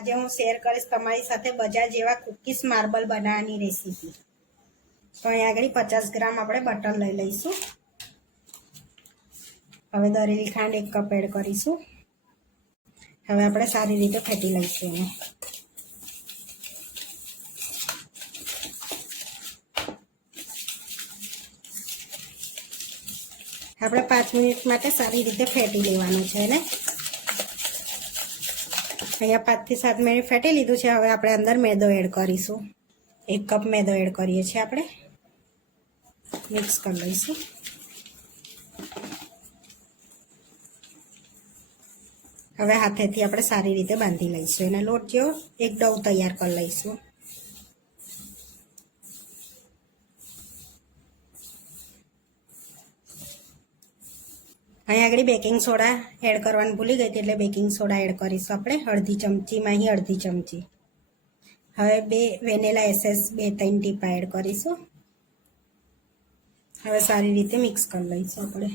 આજે હું શેર કરીશ તમારી સાથે બજાર જેવા કુકીઝ માર્બલ બનાવવાની રેસીપી તો અહીંયા આગળ પચાસ ગ્રામ આપણે બટર લઈ લઈશું. હવે દરેલી ખાંડ એક કપ એડ કરીશું. હવે આપણે સારી રીતે ફેટી લઈશું એને. આપણે પાંચ મિનિટ માટે સારી રીતે ફેટી લેવાનું છે ને અહીંયા પાંચથી સાત મિનિટ ફેટી લીધું છે. હવે આપણે અંદર મેદો એડ કરીશું. એક કપ મેદો એડ કરીએ છીએ આપણે. મિક્સ કરી લઈશું. હવે હાથેથી આપણે સારી રીતે બાંધી લઈશું. અને લોટ જેવો એક ડવ તૈયાર કરી લઈશું. અહીંયા આગળ બેકિંગ સોડા એડ કરવાનું ભૂલી ગઈ એટલે બેકિંગ સોડા એડ કરીશું આપણે. અડધી ચમચીમાં અહીં અડધી ચમચી. હવે બે વેનેલા એસેસ બે, ત્રણ ટીપા એડ કરીશું. હવે સારી રીતે મિક્સ કરી લઈશું આપણે.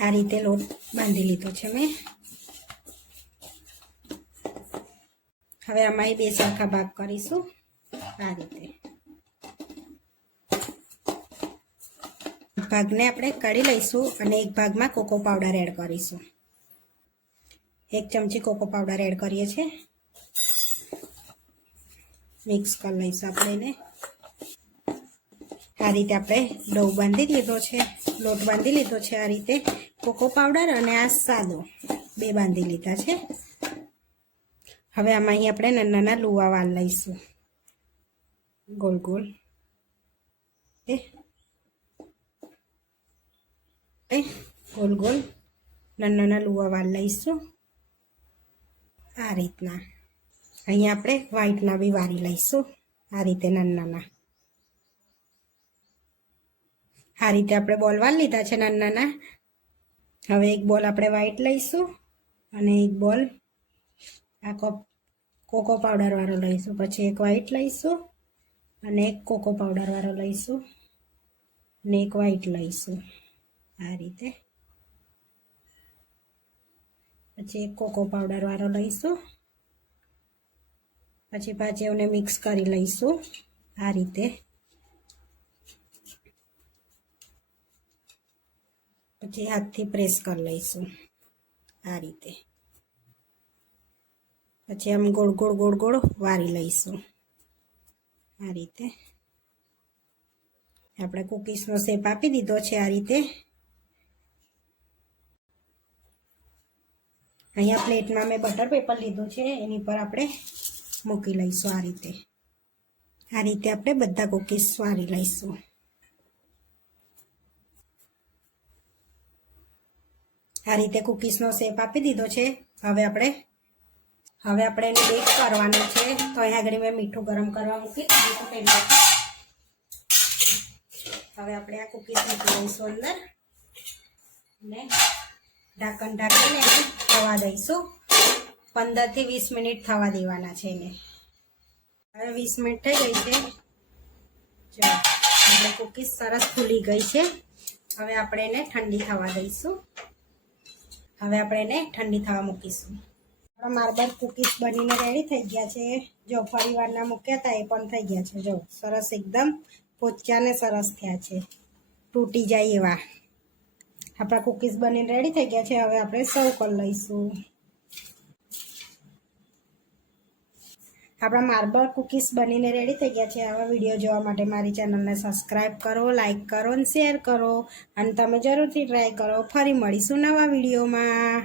આ રીતે લોટ બાંધી લીધો છે મેં. હવે આમાં બે સરખા ભાગ કરીશું. આ રીતે. ભાગને આપણે કાઢી લઈશું અને એક ભાગમાં કોકો પાવડર એડ કરીશું. એક ચમચી કોકો પાવડર એડ કરીએ છીએ. મિક્સ કરી લઈશું આપણે આ રીતે આપણે ડો બાંધી લીધો છે. લોટ બાંધી લીધો છે આ રીતે. કોકો પાવડર અને આ સાદો બે બાંધી લીધા છે. હવે આમાં અહીં આપણે નાના નાના લુવા વાલ લઈશું. ગોલ ગોલ એ એ ગોલ ગોલ નાના નાના લુવા વાલ લઈશું. આ રીતના. અહીંયા આપણે વ્હાઈટના બી વારી લઈશું. આ રીતે નાના નાના આ રીતે આપણે બોલ વાલ લીધા છે નાના નાના હવે એક બોલ આપણે વ્હાઈટ લઈશું અને એક બોલ આ કોપ કોકો પાવડર વાળો લઈશું. પછી એક વ્હાઈટ લઈશું અને એક કોકો પાવડર વાળો લઈશું અને એક વ્હાઈટ લઈશું. આ રીતે. પછી એક કોકો પાવડર વાળો લઈશું. પછી એમને મિક્સ કરી લઈશું આ રીતે. પછી હાથથી પ્રેસ કરી લઈશું આ રીતે. પછી આમ ગોળ ગોળ ગોળ ગોળ વારી લઈશું આ રીતે. આપણે કુકીઝનો શેપ આપી દીધો છે આ રીતે. અહીંયા પ્લેટમાં મેં બટર પેપર લીધું છે, એની પર આપણે મૂકી લઈશું આ રીતે. આ રીતે આપણે બધા કુકીઝ સ્વારી લઈશું. આ રીતે કુકીઝનો શેપ આપી દીધો છે. હવે આપણે હવે આપણે એને બેક કરવાનું છે. તો અહીંયા આગળ મેં મીઠું ગરમ કરવા મૂકી દીધું પહેલાં. હવે આપણે આ કુકીઝ મૂકી દઈશું અંદર. ને ઢાંકણ ઢાંકીને થવા દઈશું. પંદરથી વીસ મિનિટ થવા દેવાના છે એને. હવે વીસ મિનિટ થઈ ગઈ છે. જો આપણે કુકીઝ સરસ ફૂલી ગઈ છે. હવે આપણે એને ઠંડી થવા દઈશું. હવે આપણે એને ઠંડી થવા મૂકીશું. આપણા માર્બલ કુકીઝ બનીને રેડી થઈ ગયા છે. જો ફરી વારના મૂક્યા હતા, એ પણ થઈ ગયા છે. જો, સરસ એકદમ પોચ્યા ને સરસ થયા છે. તૂટી જાય એવા. આપણા કુકીઝ બનીને રેડી થઈ ગયા છે. હવે આપણે સર્વ કરી લઈશું. આપણા માર્બલ કુકીઝ બનીને રેડી થઈ ગયા છે. આવા વીડિયો જોવા માટે મારી ચેનલને સબસ્ક્રાઈબ કરો લાઈક કરો અને શેર કરો. અને તમે જરૂરથી ટ્રાય કરો. ફરી મળીશું નવા વિડીયોમાં